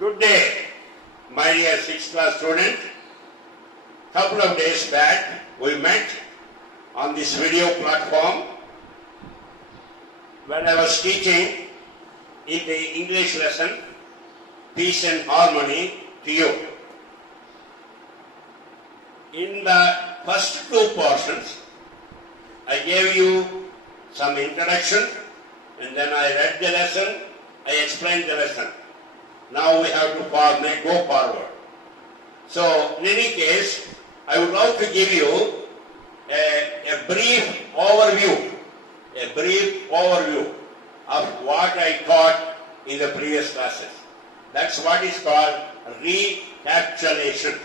Good day, my dear 6th class student. Couple of days back, we met on this video platform when I was teaching in the English lesson, Peace and Harmony to you. In the first two portions, I gave you some introduction and then I read the lesson, I explained the lesson. Now we have to go forward. So, in any case, I would love to give you a brief overview of what I taught in the previous classes. That's what is called recapitulation.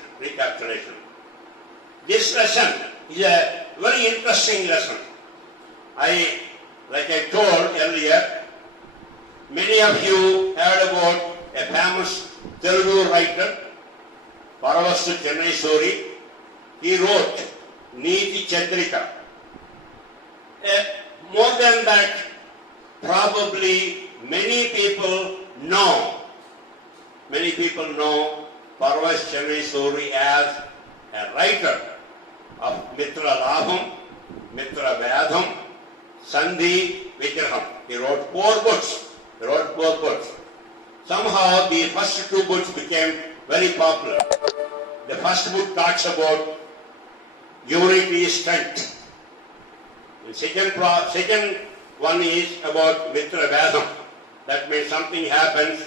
This lesson is a very interesting lesson. Like I told earlier, many of you heard about a famous Telugu writer, Paravastu Chennai. He wrote Neeti Chandrika. More than that, probably many people know Paravastu Chennai as a writer of Mitra Labham, Mitra Vyadham, Sandhi Vigraham. He wrote four books. Somehow the first two books became very popular. The first book talks about unity strength. The second one is about Mitra Vyadham. That means something happens,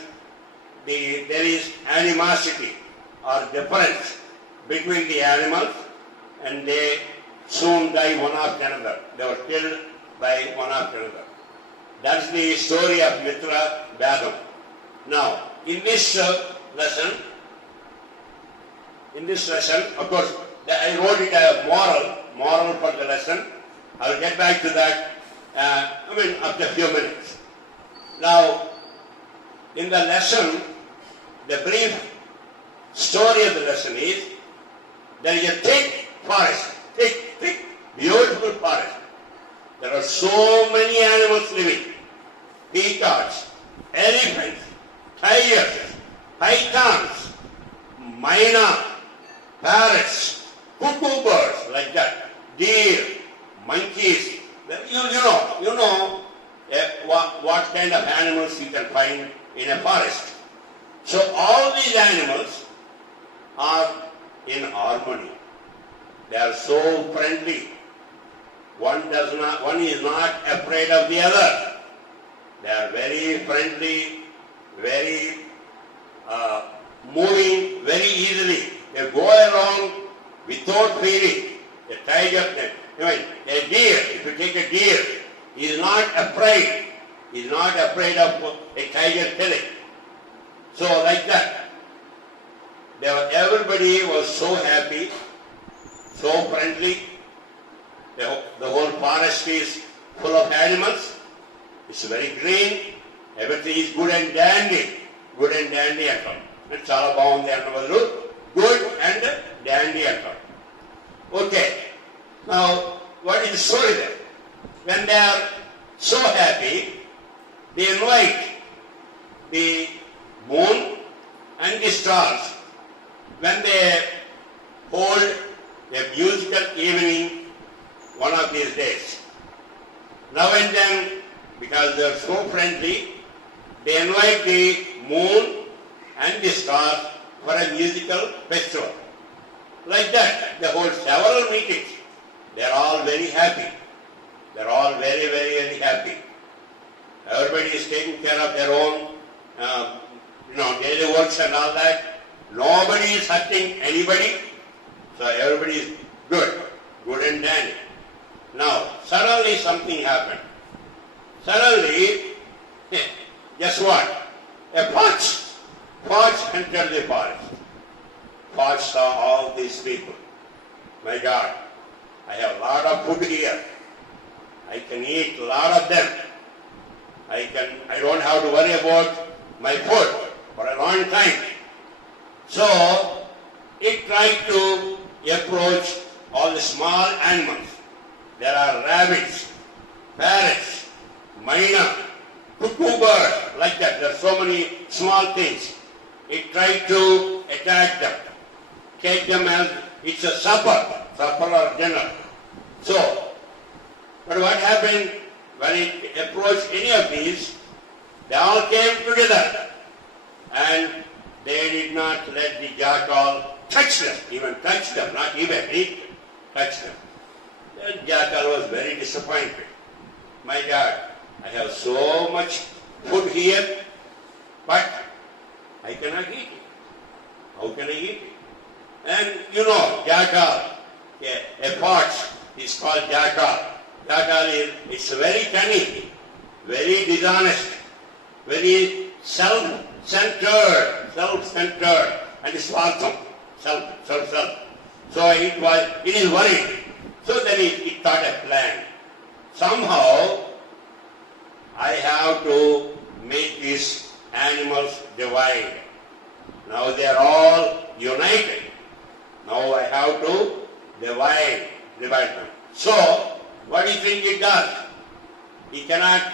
there is animosity or difference between the animals and they soon die one after another. They were killed by one after another. That's the story of Mitra Vyadham. Now, in this lesson, of course, I wrote it a moral for the lesson. I will get back to that, after a few minutes. Now, in the lesson, the brief story of the lesson is, there is a thick forest, beautiful forest. There are so many animals living. Peacocks, elephants, tigers, pythons, myna, parrots, cuckoo birds, like that, deer, monkeys. You know what kind of animals you can find in a forest. So all these animals are in harmony. They are so friendly. One is not afraid of the other. They are very friendly, very moving very easily. They go along without fearing. A tiger, a deer, if you take a deer, he is not afraid. He is not afraid of a tiger killing. So like that. Everybody was so happy, so friendly. The whole forest is full of animals. It's very green. Everything is good and dandy. And chala baagundi antaru. Good and dandy antaru. Okay. Now, what is the story there? When they are so happy, they invite the moon and the stars. When they hold a musical evening one of these days. Now and then, because they are so friendly, they invite the moon and the stars for a musical festival. Like that, they hold several meetings. They are all very happy. They are all very, very, very happy. Everybody is taking care of their own, daily works and all that. Nobody is hurting anybody. So everybody is good and dandy. Now, suddenly something happened. Guess what? A fox entered the forest. Fox saw all these people. My God, I have a lot of food here. I can eat a lot of them. I don't have to worry about my food for a long time. So, it tried to approach all the small animals. There are rabbits, parrots, myna, cuckoo bird, like that. There are so many small things. it tried to attack them, take them as it's a supper or dinner. So, but what happened when it approached any of these? They all came together and they did not let the jackal touch them, not even eat them, touch them. The jackal was very disappointed. My God, I have so much food here, but I cannot eat it. How can I eat it? And you know, jackal, a fox is called jackal. Jackal it's very cunning, very dishonest, very self-centered, and swartham, self. So it is worried. So then it thought a plan. Somehow, I have to make these animals divide. Now they are all united. Now I have to divide them. So, what do you think it does? He cannot,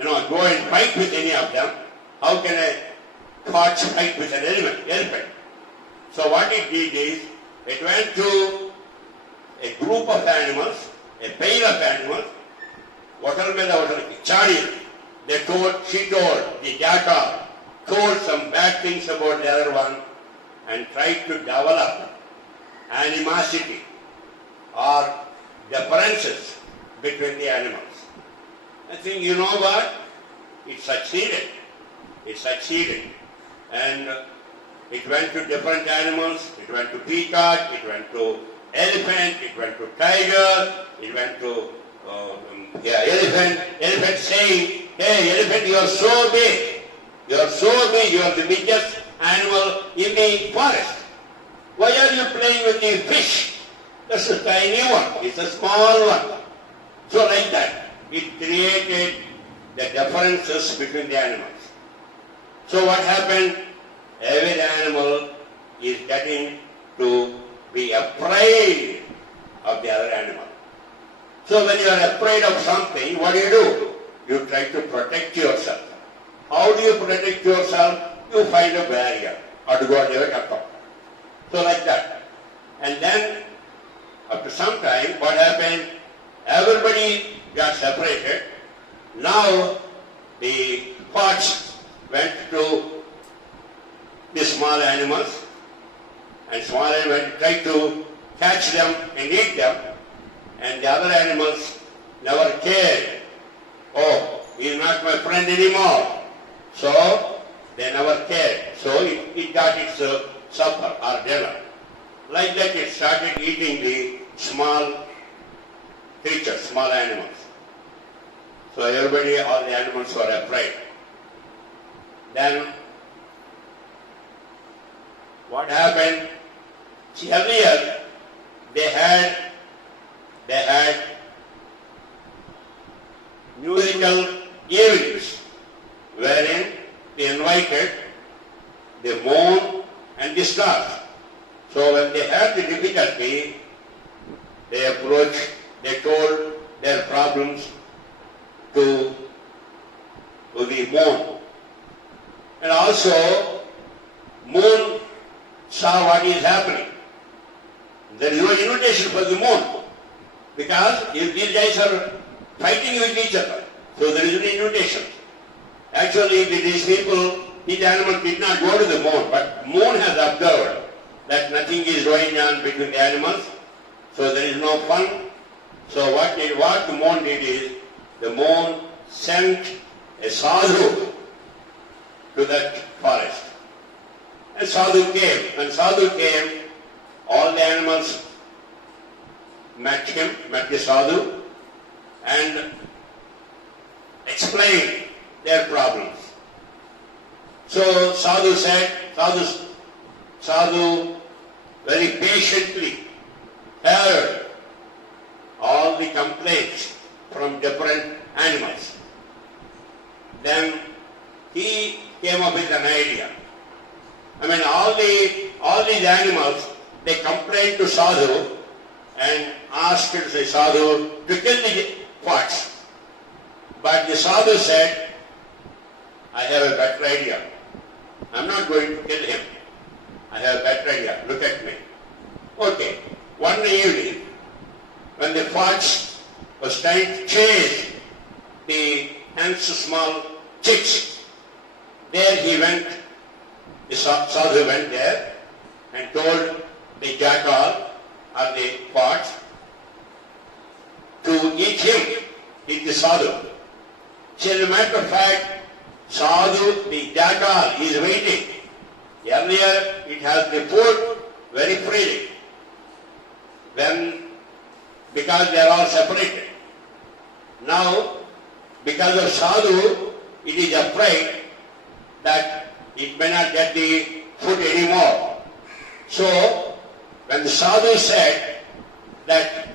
go and fight with any of them. How can a fox fight with an elephant? So what it did is, it went to a group of animals, a pair of animals, she told, the jackal told some bad things about the other one and tried to develop animosity or differences between the animals. I think you know what? It succeeded. And it went to different animals. It went to peacock, it went to elephant, it went to tiger, it went to elephant. Elephant saying, hey, elephant, you are so big. You are the biggest animal in the forest. Why are you playing with the fish? That's a tiny one. It's a small one. So like that, it created the differences between the animals. So what happened? Every animal is getting to be afraid of the other animal. So when you are afraid of something, what do? You try to protect yourself. How do you protect yourself? You find a barrier or to go near it. So like that. And then after some time, what happened? Everybody got separated. Now the fox went to the small animals, and small animals tried to catch them and eat them, and the other animals never cared. Oh, he is not my friend anymore. So they never cared. So it got its supper or dinner. Like that it started eating the small creatures, small animals. So everybody, all the animals were afraid. Then what happened? See, earlier they had musical evenings wherein they invited the moon and the stars. So when they had the difficulty, they approached, they told their problems to the moon. And also, moon saw what is happening. There is no invitation for the moon, because if these guys are fighting with each other, so there is no invitation. Actually, these people, these animals did not go to the moon, but moon has observed that nothing is going on between the animals, so there is no fun. So what the moon did is, the moon sent a sadhu to that forest. And sadhu came. When sadhu came, all the animals met the sadhu, and explained their problems. So sadhu said, sadhu very patiently heard all the complaints from different animals. Then he came up with an idea. All these animals, they complained to sadhu and asked the sadhu to kill the fox. But the sadhu said, I have a better idea. I'm not going to kill him. I have a better idea. Look at me. Okay. One evening, when the fox was trying to chase the hen's small chicks, there he went, the sadhu went there and told the jackal or the fox to eat him, eat the sadhu. So as a matter of fact, sadhu, the jackal, is waiting. Earlier, it has the food very freely. Then, because they are all separated. Now, because of sadhu, it is afraid that it may not get the food anymore. So, when the sadhu said that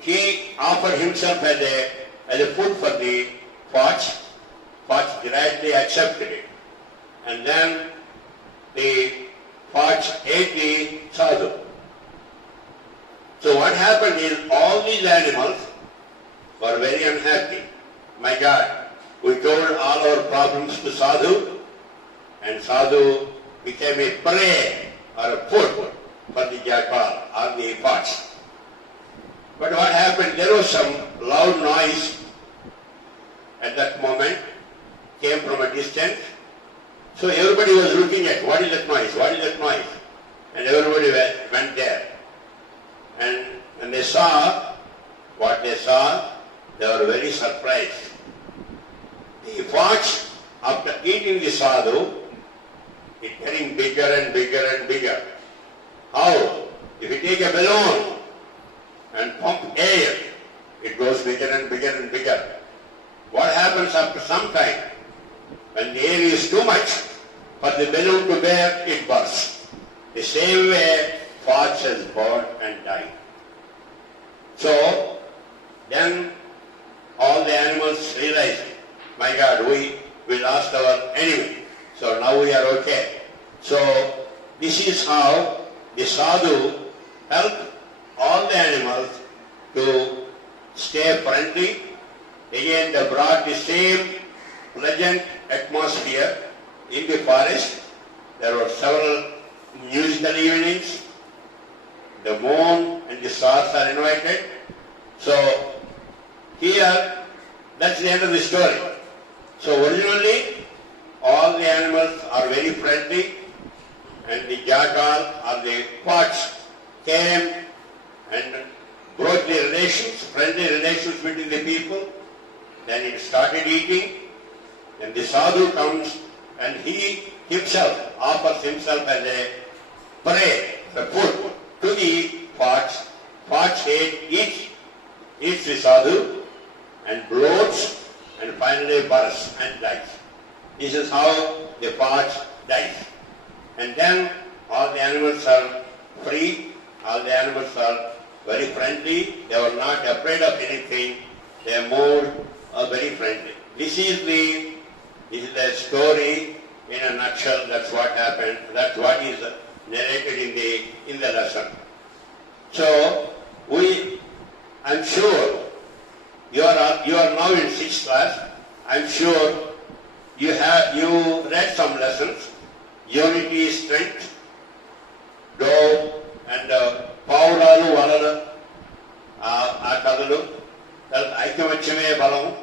he offered himself as a food for the fox, fox gladly accepted it. And then the fox ate the sadhu. So what happened is all these animals were very unhappy. My God, we told all our problems to sadhu, and sadhu became a prey or a food for the jackal or the fox. But what happened, there was some loud noise at that moment, came from a distance. So everybody was looking at, what is that noise, what is that noise? And everybody went there. And when they saw what they saw, they were very surprised. The fox, after eating the sadhu, is getting bigger and bigger and bigger. How? If you take a balloon and pump air, it goes bigger and bigger and bigger. What happens after some time? When the air is too much for the balloon to bear, it bursts. The same way, fox has born and died. So, then all the animals realized, my God, we lost our enemy. So now we are okay. So, this is how the sadhu helped all the animals to stay friendly. Again, they brought the same pleasant atmosphere in the forest. There were several musical evenings. The moon and the stars are invited. So, here, that's the end of the story. So, originally, all the animals are very friendly, and the jackal or the fox came and brought the relations, friendly relations between the people. Then it started eating. Then the sadhu comes and he himself offers himself as a prey, the food to the fox. Fox eats the sadhu and bloats and finally bursts and dies. This is how the fox dies. And then all the animals are free, all the animals are very friendly, they were not afraid of anything, they moved very friendly. This is the story in a nutshell. That's what happened. That's what is narrated in the lesson. So I'm sure you are now in 6th class. I'm sure you read some lessons. Unity, strength, dove, and Pauralu Valala Kadalu, Aikamachame Balam,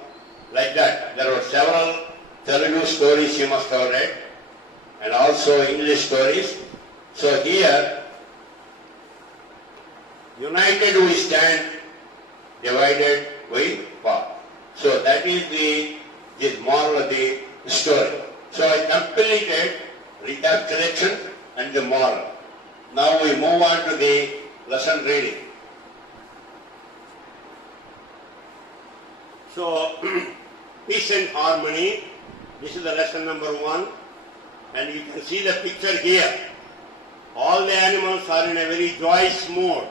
like that. There were several Telugu stories you must have read, and also English stories. So here, united we stand, divided we fall. So that is the moral of the story. So I completed recapitulation and the moral. Now we move on to the lesson reading. So, peace and harmony, this is the lesson number 1, and you can see the picture here. All the animals are in a very joyous mood.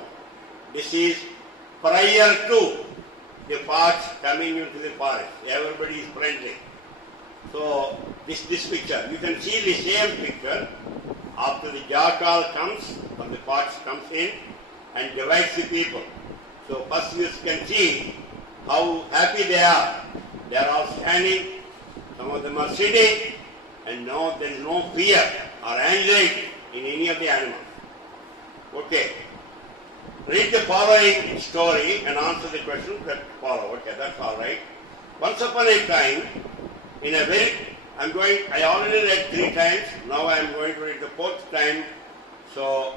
This is prior to the fox coming into the forest. Everybody is friendly. So, this picture, you can see the same picture after the jackal comes, or the fox comes in and divides the people. So, first you can see how happy they are They are all standing, some of them are sitting, and now there is no fear or anxiety in any of the animals. Okay. Read the following story and answer the questions that follow. Okay, that's all right. Once upon a time, I already read 3 times, now I am going to read the 4th time, so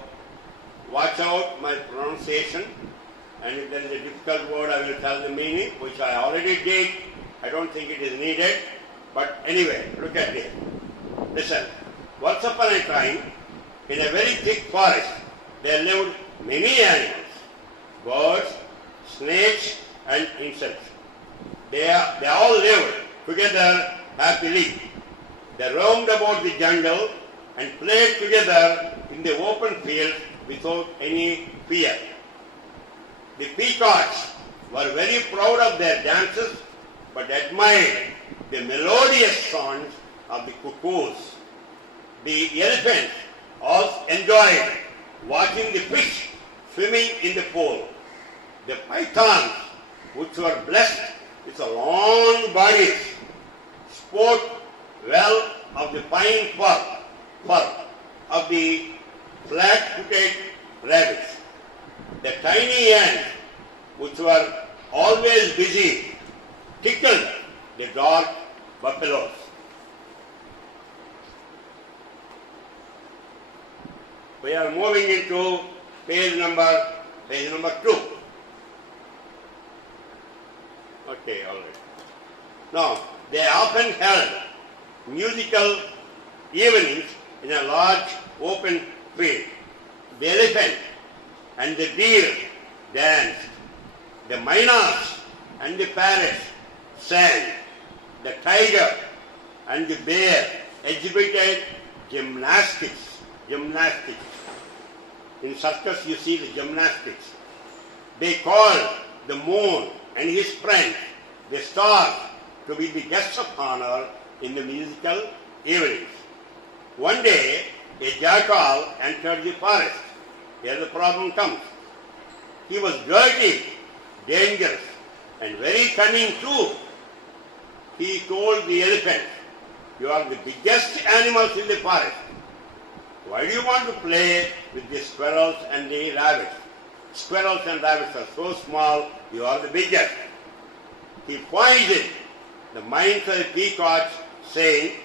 watch out my pronunciation, and if there is a difficult word I will tell the meaning, which I already did. I don't think it is needed, but anyway, look at this. Listen, once upon a time, in a very thick forest, there lived many animals, birds, snakes, and insects. They all lived together happily. They roamed about the jungle and played together in the open fields without any fear. The peacocks were very proud of their dances, but admired the melodious songs of the cuckoos. The elephants also enjoyed watching the fish swimming in the pool. The pythons, which were blessed with long bodies, sport well of the fine fur of the flat-footed rabbits. The tiny ants, which were always busy, tickled the dark buffaloes. We are moving into page number 2. Okay, all right. Now, they often held musical evenings in a large open field. The elephant and the deer danced. The mynas and the parrots sang. The tiger and the bear exhibited gymnastics. In circus you see the gymnastics. They called the moon and his friends, the stars, to be the guests of honor in the musical evenings. One day, a jackal entered the forest. Here the problem comes. He was dirty, dangerous, and very cunning too. He told the elephant, "You are the biggest animals in the forest. Why do you want to play with the squirrels and the rabbits? Squirrels and rabbits are so small, you are the biggest." He poisoned the minds of the peacocks, saying,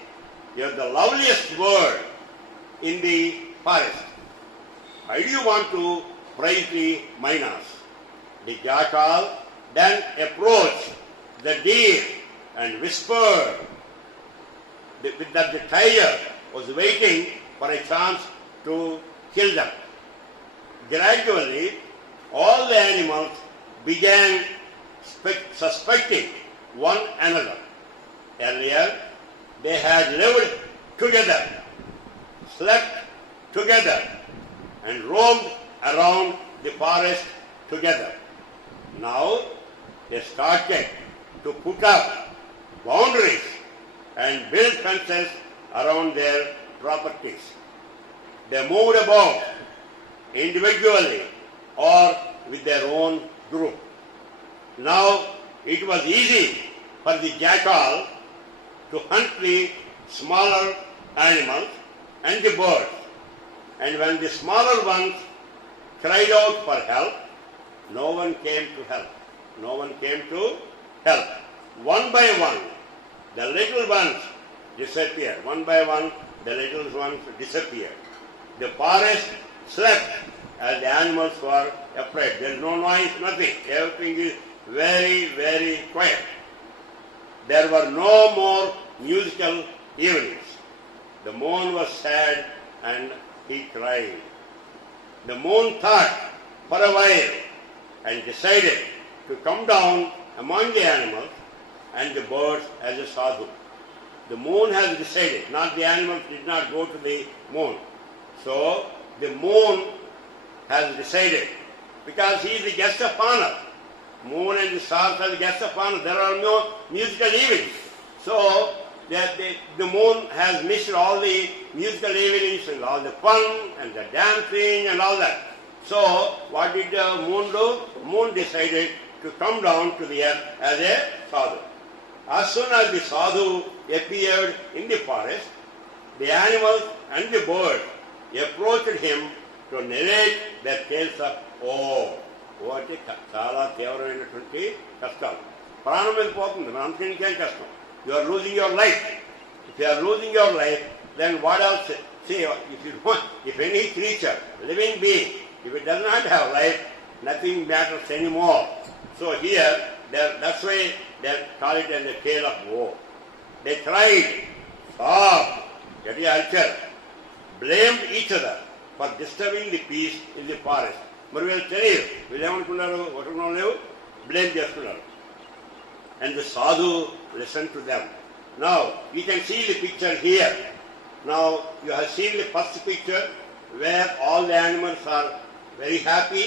"You are the loveliest bird in the forest. Why do you want to praise the mynas?" The jackal then approached the deer and whispered that the tiger was waiting for a chance to kill them. Gradually, all the animals began suspecting one another. Earlier, they had lived together, slept together, and roamed around the forest together. Now, they started to put up boundaries and build fences around their properties. They moved about individually or with their own group. Now it was easy for the jackal to hunt the smaller animals and the birds. And when the smaller ones cried out for help, no one came to help. No one came to help. One by one, the little ones disappeared. One by one, the little ones disappeared. The forest slept as the animals were afraid. There is no noise, nothing. Everything is very, very quiet. There were no more musical evenings. The moon was sad and he cried. The moon thought for a while and decided to come down among the animals and the birds as a sadhu. The moon has decided, not the animals did not go to the moon. So the moon has decided, because he is the guest of honor. Moon and the stars are the guests of honor. There are no musical evenings. So the moon has missed all the musical evenings and all the fun and the dancing and all that. So what did the moon do? The moon decided to come down to the earth as a sadhu. As soon as the sadhu appeared in the forest, the animals and the birds approached him to narrate their tales of woe. అంటే చాలా తీవ్రమైనటువంటి కష్టాలు. ప్రాణం మీద పోతుంది, అంతకంటే కష్టం. You are losing your life. If you are losing your life, then what else? See, if any creature, living being, if it does not have life, nothing matters anymore. So here, that's why they call it as a tale of woe. They cried, sobbed, blamed each other for disturbing the peace in the forest. మరి వీళ్ళు తెలియదు, వీళ్ళు ఏమనుకున్నారు, ఒకటి లేవు, blame చేస్తున్నారు. And the sadhu listened to them. Now, you can see the picture here. Now, you have seen the first picture where all the animals are very happy.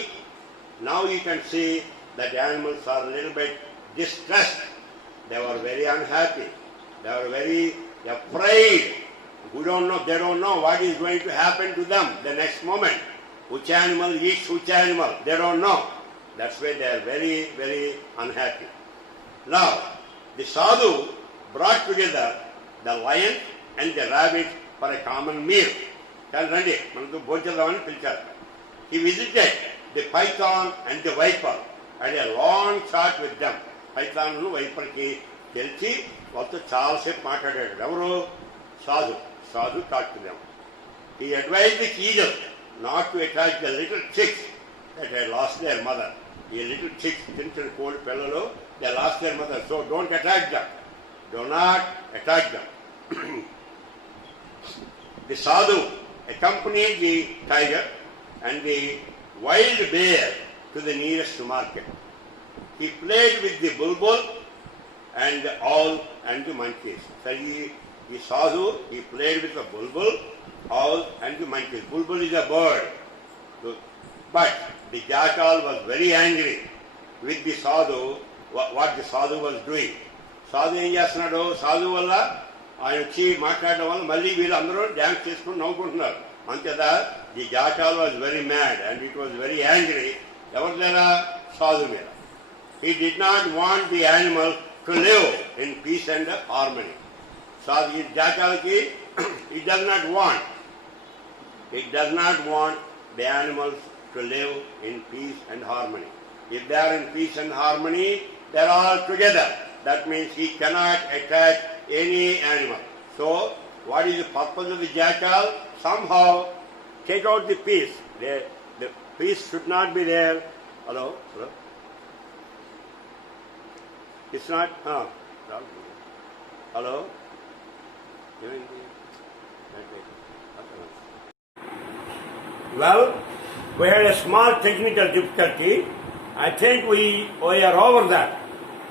Now you can see that the animals are a little bit distressed. They were very unhappy. They were very afraid. They don't know what is going to happen to them the next moment. Which animal eats which animal, they don't know. That's why they are very, very unhappy. Now, the sadhu brought together the lion and the rabbit for a common meal. He visited the python and the viper, had a long chat with them. Python and viper ki తెలిసి వాళ్ళతో చాలాసేపు మాట్లాడాడు. ఎవరు? Sadhu. Sadhu talked to them. He advised the eagle not to attack the little chicks that had lost their mother. The little chicks, little cold fellow, they lost their mother. So don't attack them. Do not attack them. The sadhu accompanied the tiger and the wild bear to the nearest market. He played with the bulbul and the owl and the monkeys. So the sadhu, he played with the bulbul, owl and the monkeys. Bulbul is a bird. But the jackal was very angry with the sadhu, what the sadhu was doing. Sadhu ఏం చేస్తున్నాడు? సాధు వల్ల ఆయన వచ్చి మాట్లాడడం వల్ల మళ్ళీ వీళ్ళందరూ డ్యాన్స్ చేసుకుని నవ్వుకుంటున్నారు. అంతేదా the jackal was very mad and it was very angry. ఎవరి మీద? సాధు మీద. He did not want the animal to live in peace and harmony. Sadhu, ఈ జాకాలకి it does not want the animals to live in peace and harmony. If they are in peace and harmony, they are all together. That means he cannot attack any animal. So, what is the purpose of the jackal? Somehow take out the peace. The peace should not be there. Hello? It's not? Hello? Well, we had a small technical difficulty. I think we are over that,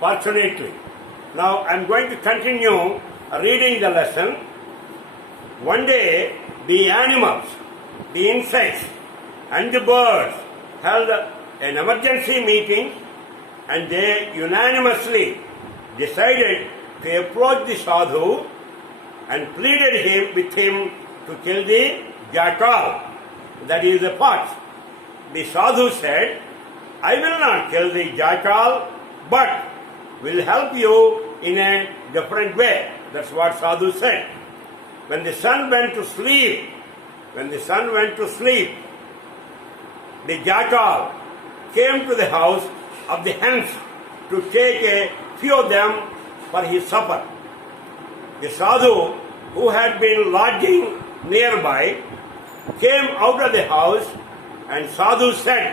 fortunately. Now I'm going to continue reading the lesson. One day, the animals, the insects, and the birds held an emergency meeting, and they unanimously decided to approach the sadhu and pleaded with him to kill the jackal. That is the fox. The sadhu said, I will not kill the jackal, but will help you in a different way. That's what sadhu said. When the sun went to sleep, the jackal came to the house of the hens to take a few of them for his supper. The sadhu, who had been lodging nearby, came out of the house, and sadhu said,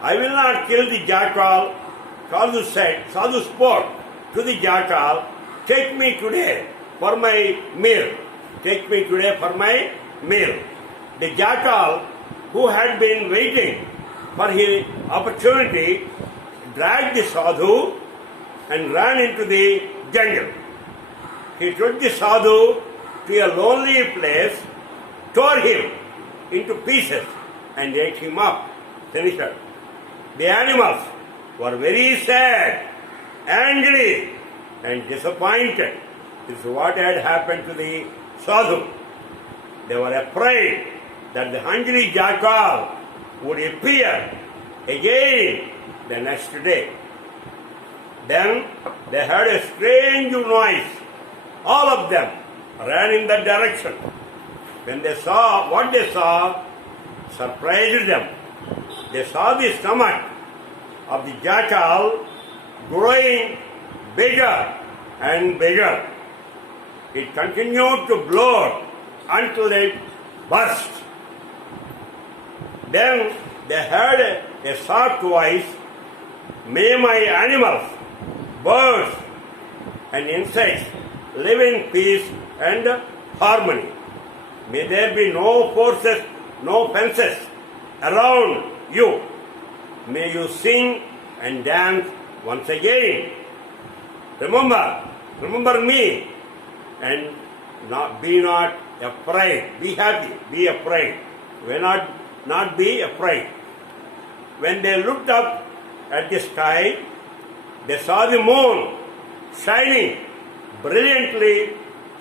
I will not kill the jackal. Sadhu spoke to the jackal, take me today for my meal. Take me today for my meal. The jackal, who had been waiting for his opportunity, dragged the sadhu and ran into the jungle. He took the sadhu to a lonely place, tore him into pieces, and ate him up. Finished. The animals were very sad, angry, and disappointed. This is what had happened to the sadhu. They were afraid that the hungry jackal would appear again the next day. Then they heard a strange noise. All of them ran in that direction. When they saw what they saw, surprised them. They saw the stomach of the jackal growing bigger and bigger. It continued to blow until it burst. Then they heard a soft voice, "May my animals, birds and insects live in peace and harmony. May there be no forces, no fences around you. May you sing and dance once again. Remember me, and be not afraid. Be happy, be afraid. Will not be afraid." When they looked up at the sky, they saw the moon shining brilliantly,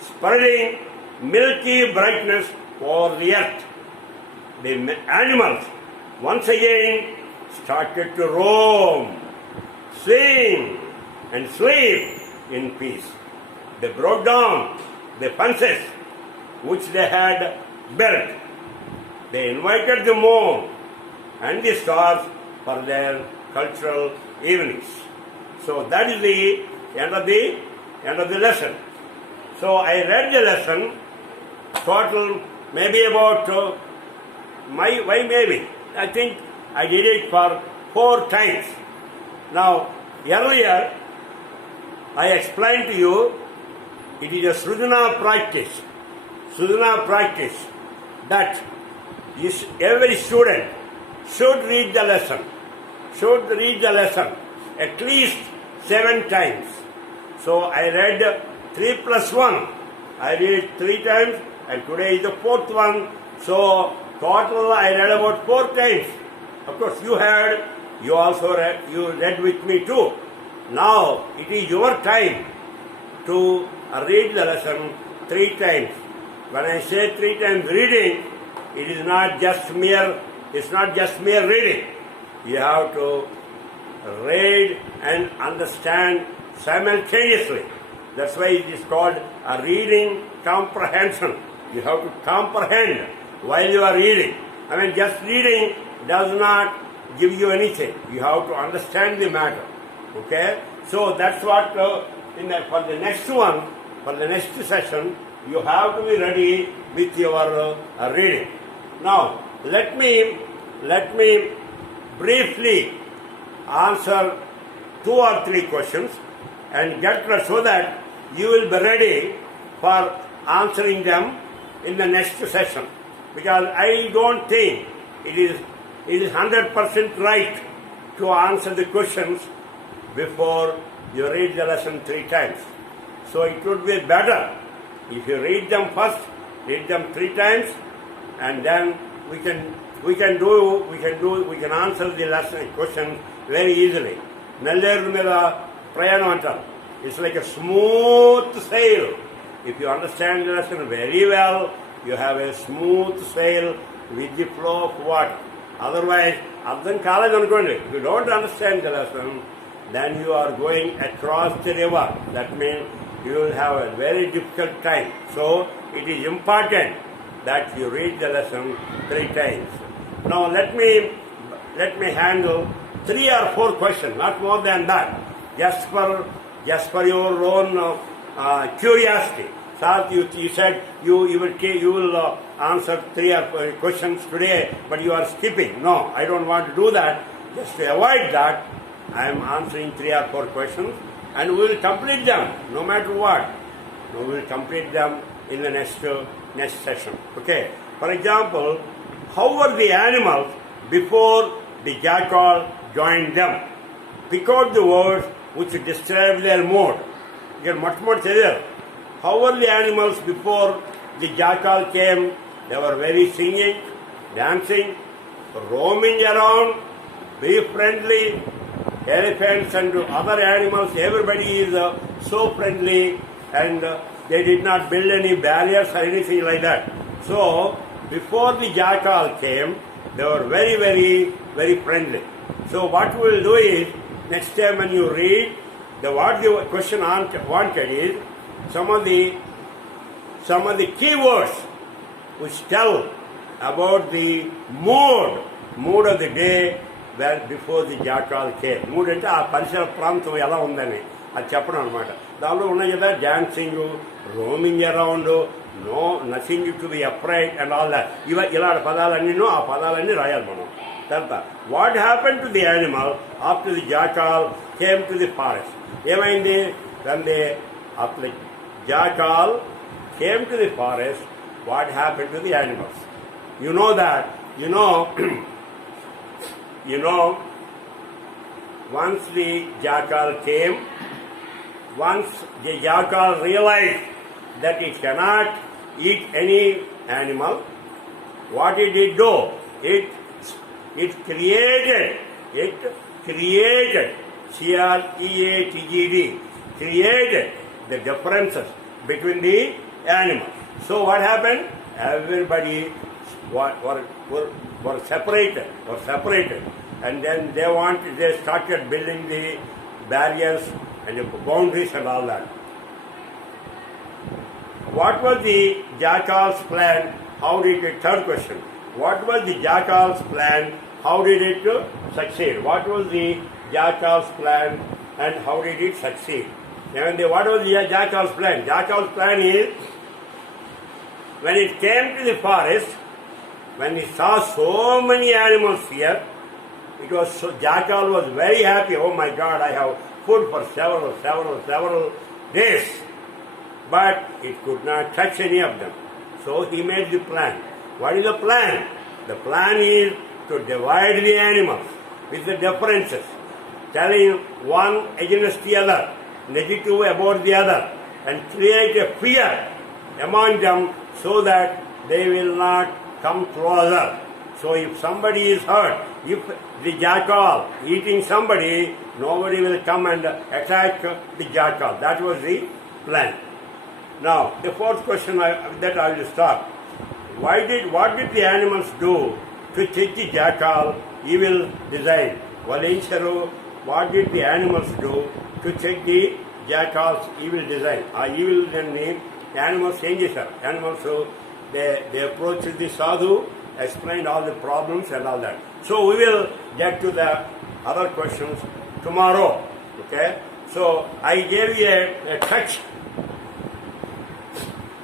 spreading milky brightness over the earth. The animals once again started to roam, sing, and sleep in peace. They broke down the fences which they had built. They invited the moon and the stars for their cultural evenings. So that is the end of the lesson. So I read the lesson, total maybe about maybe. I think I did it for 4 times. Now, earlier I explained to you it is a Srudana practice. Srudana practice that every student should read the lesson. At least 7 times. So I read 3 plus 1. I read it 3 times, and today is the 4th one. So total I read about 4 times. Of course you read with me too. Now it is your time to read the lesson 3 times. When I say 3 times reading, it's not just mere reading. You have to read and understand simultaneously. That's why it is called a reading comprehension. You have to comprehend while you are reading. I mean, just reading does not give you anything. You have to understand the matter. Okay? So that's what for the next one, for the next session, you have to be ready with your reading. Now, let me briefly answer 2 or 3 questions and get ready so that you will be ready for answering them in the next session. Because I don't think it is 100% right to answer the questions before you read the lesson 3 times. So it would be better if you read them first, read them 3 times, and then we can answer the lesson question very easily. Nalleru Mela Prayanam antaru. It's like a smooth sail. If you understand the lesson very well, you have a smooth sail with the flow of water. Otherwise, if you don't understand the lesson, then you are going across the river. That means you will have a very difficult time. So it is important that you read the lesson 3 times. Now let me handle 3 or 4 questions, not more than that, just for your own curiosity. So you said you will answer 3 or 4 questions today, but you are skipping. No, I don't want to do that. Just to avoid that, I am answering 3 or 4 questions, and we will complete them no matter what. We will complete them in the next session. Okay. For example, how were the animals before the jackal joined them? Pick out the words which describe their mode. Here, much more clear. How were the animals before the jackal came? They were very singing, dancing, roaming around, be friendly. Elephants and other animals, everybody is so friendly, and they did not build any barriers or anything like that. So, before the jackal came, they were very, very, very friendly. So what we will do is, next time when you read, what the question wanted is some of the keywords which tell about the mood of the day where before the jackal came. Mood అంటే ఆ పరిసర ప్రాంతం ఎలా ఉందని అది చెప్పడం అనమాట. దానిలో ఉన్నాయి కదా dancing, roaming around, no nothing to be upright and all that. ఇలాంటి పదాలన్నీనో ఆ పదాలన్నీ రాయాలి మనం. తర్వాత what happen to the animal after the jackal came to the forest. ఏమైంది? after the jackal came to the forest, what happened to the animals? You know that, once the jackal came, once the jackal realized that it cannot eat any animal, what did it do? It created, CREATED, created the differences between the animals. So what happened? Everybody were separated, and then they started building the barriers and the boundaries and all that. What was the jackal's plan? How did it? Third question. What was the jackal's plan? How did it succeed? What was the jackal's plan and how did it succeed? What was the jackal's plan? Jackal's plan is, when it came to the forest, when it saw so many animals here, jackal was very happy. Oh my God, I have food for several days. But it could not touch any of them. So he made the plan. What is the plan? The plan is to divide the animals with the differences, telling one against the other, negative about the other, and create a fear among them so that they will not come closer. So if somebody is hurt, if the jackal eating somebody, nobody will come and attack the jackal. That was the plan. Now, the fourth question that I will start. What did the animals do to check the jackal evil design? Valencharu, what did the animals do to check the jackal's evil design? Evil name, animals changes her. Animals, so they approached the sadhu, explained all the problems and all that. So we will get to the other questions tomorrow. Okay? So I gave you a touch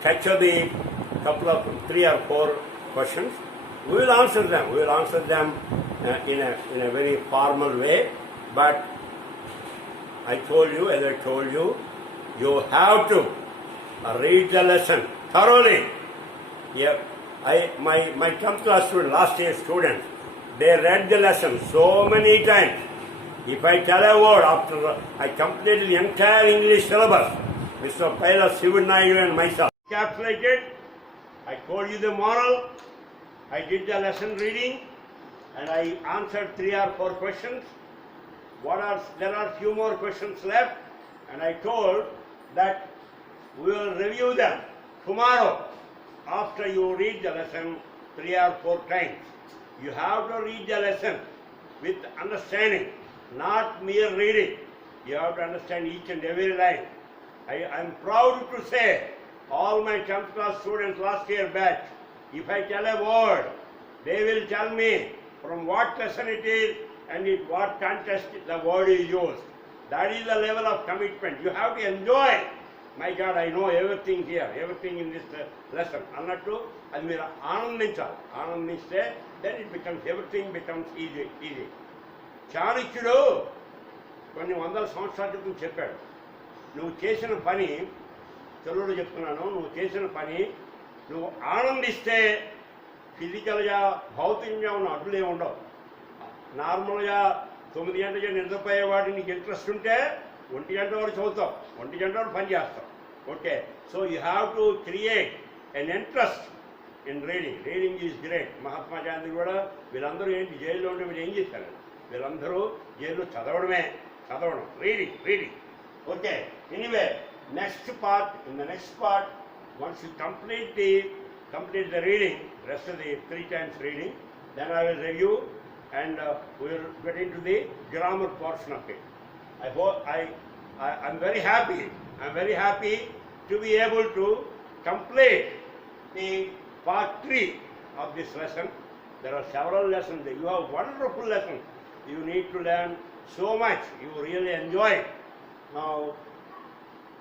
of the couple of 3 or 4 questions. We will answer them. We will answer them in a very formal way. But as I told you, you have to read the lesson thoroughly. Yeah, my 10th class students, last year students, they read the lesson so many times. If I tell a word after I completed the entire English syllabus, Mr. Paila Sivanaidu and myself encapsulated, I told you the moral, I did the lesson reading, and I answered 3 or 4 questions. There are few more questions left, and I told that we will review them tomorrow after you read the lesson 3 or 4 times. You have to read the lesson with understanding, not mere reading. You have to understand each and every line. I am proud to say, all my 10th class students last year batch, if I tell a word, they will tell me from what lesson it is and in what context the word is used. That is the level of commitment. You have to enjoy. My God, I know everything here, everything in this lesson. Annattu, అది మీరు ఆనందించాలి. ఆనందిస్తే then everything becomes easy. చాణక్యుడు కొన్ని 100 సంవత్సరాల క్రితం చెప్పాడు, నువ్వు చేసిన పని, తెలుగులో చెప్తున్నాను, నువ్వు చేసిన పని నువ్వు ఆనందిస్తే ఫిజికల్గా భౌతికంగా ఉన్న అడ్డులే ఉండవు. నార్మల్గా 9 గంటలకి నిద్రపోయేవాడు నీకు ఇంట్రెస్ట్ ఉంటే 1 గంట వరకు చదువుతావు, 1 గంట వరకు పని చేస్తావు. Okay, so you have to create N interest in reading. Reading is great. Mahatma Gandhi కూడా వీళ్ళందరూ ఏంటి జైల్లో ఉంటే మీరు ఏం చేశారు? వీళ్ళందరూ జైల్లో చదవడం, reading. Okay, anyway next part, in the next part, once you complete the reading, rest of the 3 times reading, then I will review and we will get into the grammar portion of it. I'm very happy. I'm very happy to be able to complete the part 3 of this lesson. There are several lessons. You have wonderful lessons. You need to learn so much. You really enjoy it. Now,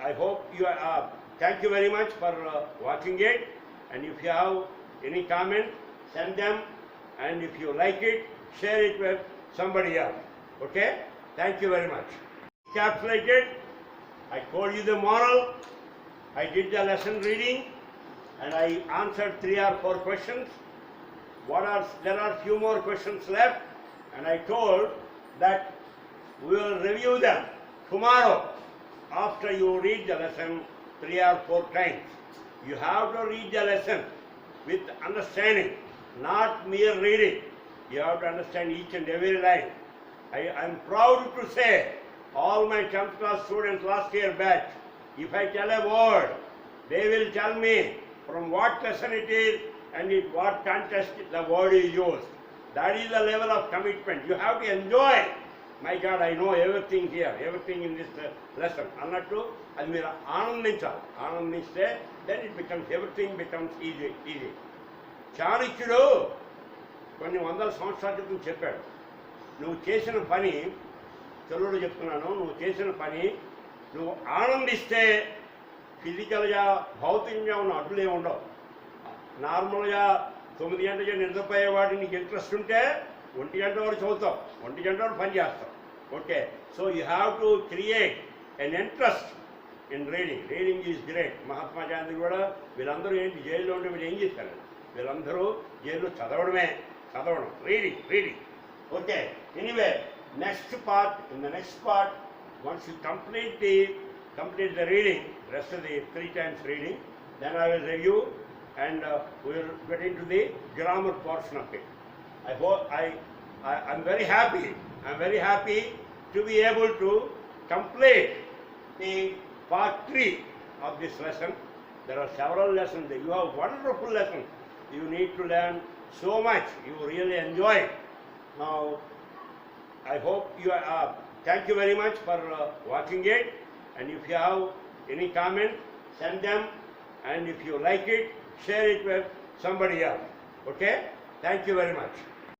I hope you are. Thank you very much for watching it. And if you have any comment, send them. And if you like it, share it with somebody else. Okay? Thank you very much. Encapsulated. I told you the moral. I did the lesson reading. And I answered 3 or 4 questions. There are few more questions left. And I told that we will review them tomorrow after you read the lesson 3 or 4 times. You have to read the lesson with understanding, not mere reading. You have to understand each and every line. I am proud to say all my 10th class students last year batch, if I tell a word, they will tell me from what lesson it is and in what context the word is used. That is the level of commitment. You have to enjoy. My God, I know everything here, everything in this lesson. Annattu, అది మీరు ఆనందించాలి. ఆనందిస్తే then it becomes, everything becomes easy. చాణక్యుడు కొన్ని వందల సంవత్సరాల క్రితం చెప్పాడు, నువ్వు చేసిన పని, తెలుగులో చెప్తున్నాను, నువ్వు చేసిన పని నువ్వు ఆనందిస్తే ఫిజికల్గా భౌతికంగా ఉన్న అడ్డులు ఏమి ఉండవు. నార్మల్గా 9 గంటలకి నిద్రపోయేవాడు నీకు ఇంట్రెస్ట్ ఉంటే 1 గంట వరకు చదువుతావు, 1 గంట వరకు పని చేస్తావు. Okay, so you have to create N interest in reading. Reading is great. Mahatma Gandhi కూడా వీళ్ళందరూ ఏంటి జైల్లో ఉంటే వీళ్ళు ఏం చేశారు? వీళ్ళందరూ జైల్లో చదవడం, reading. Okay, anyway next part, in the next part, once you complete the reading, rest of the 3 times reading, then I will review and we will get into the grammar portion of it. I hope I'm very happy to be able to complete the part 3 of this lesson. There are several lessons. You have wonderful lessons. You need to learn so much. You really enjoy it. Now, I hope you are. Thank you very much for watching it. And if you have any comment, send them. And if you like it, share it with somebody else. Okay? Thank you very much.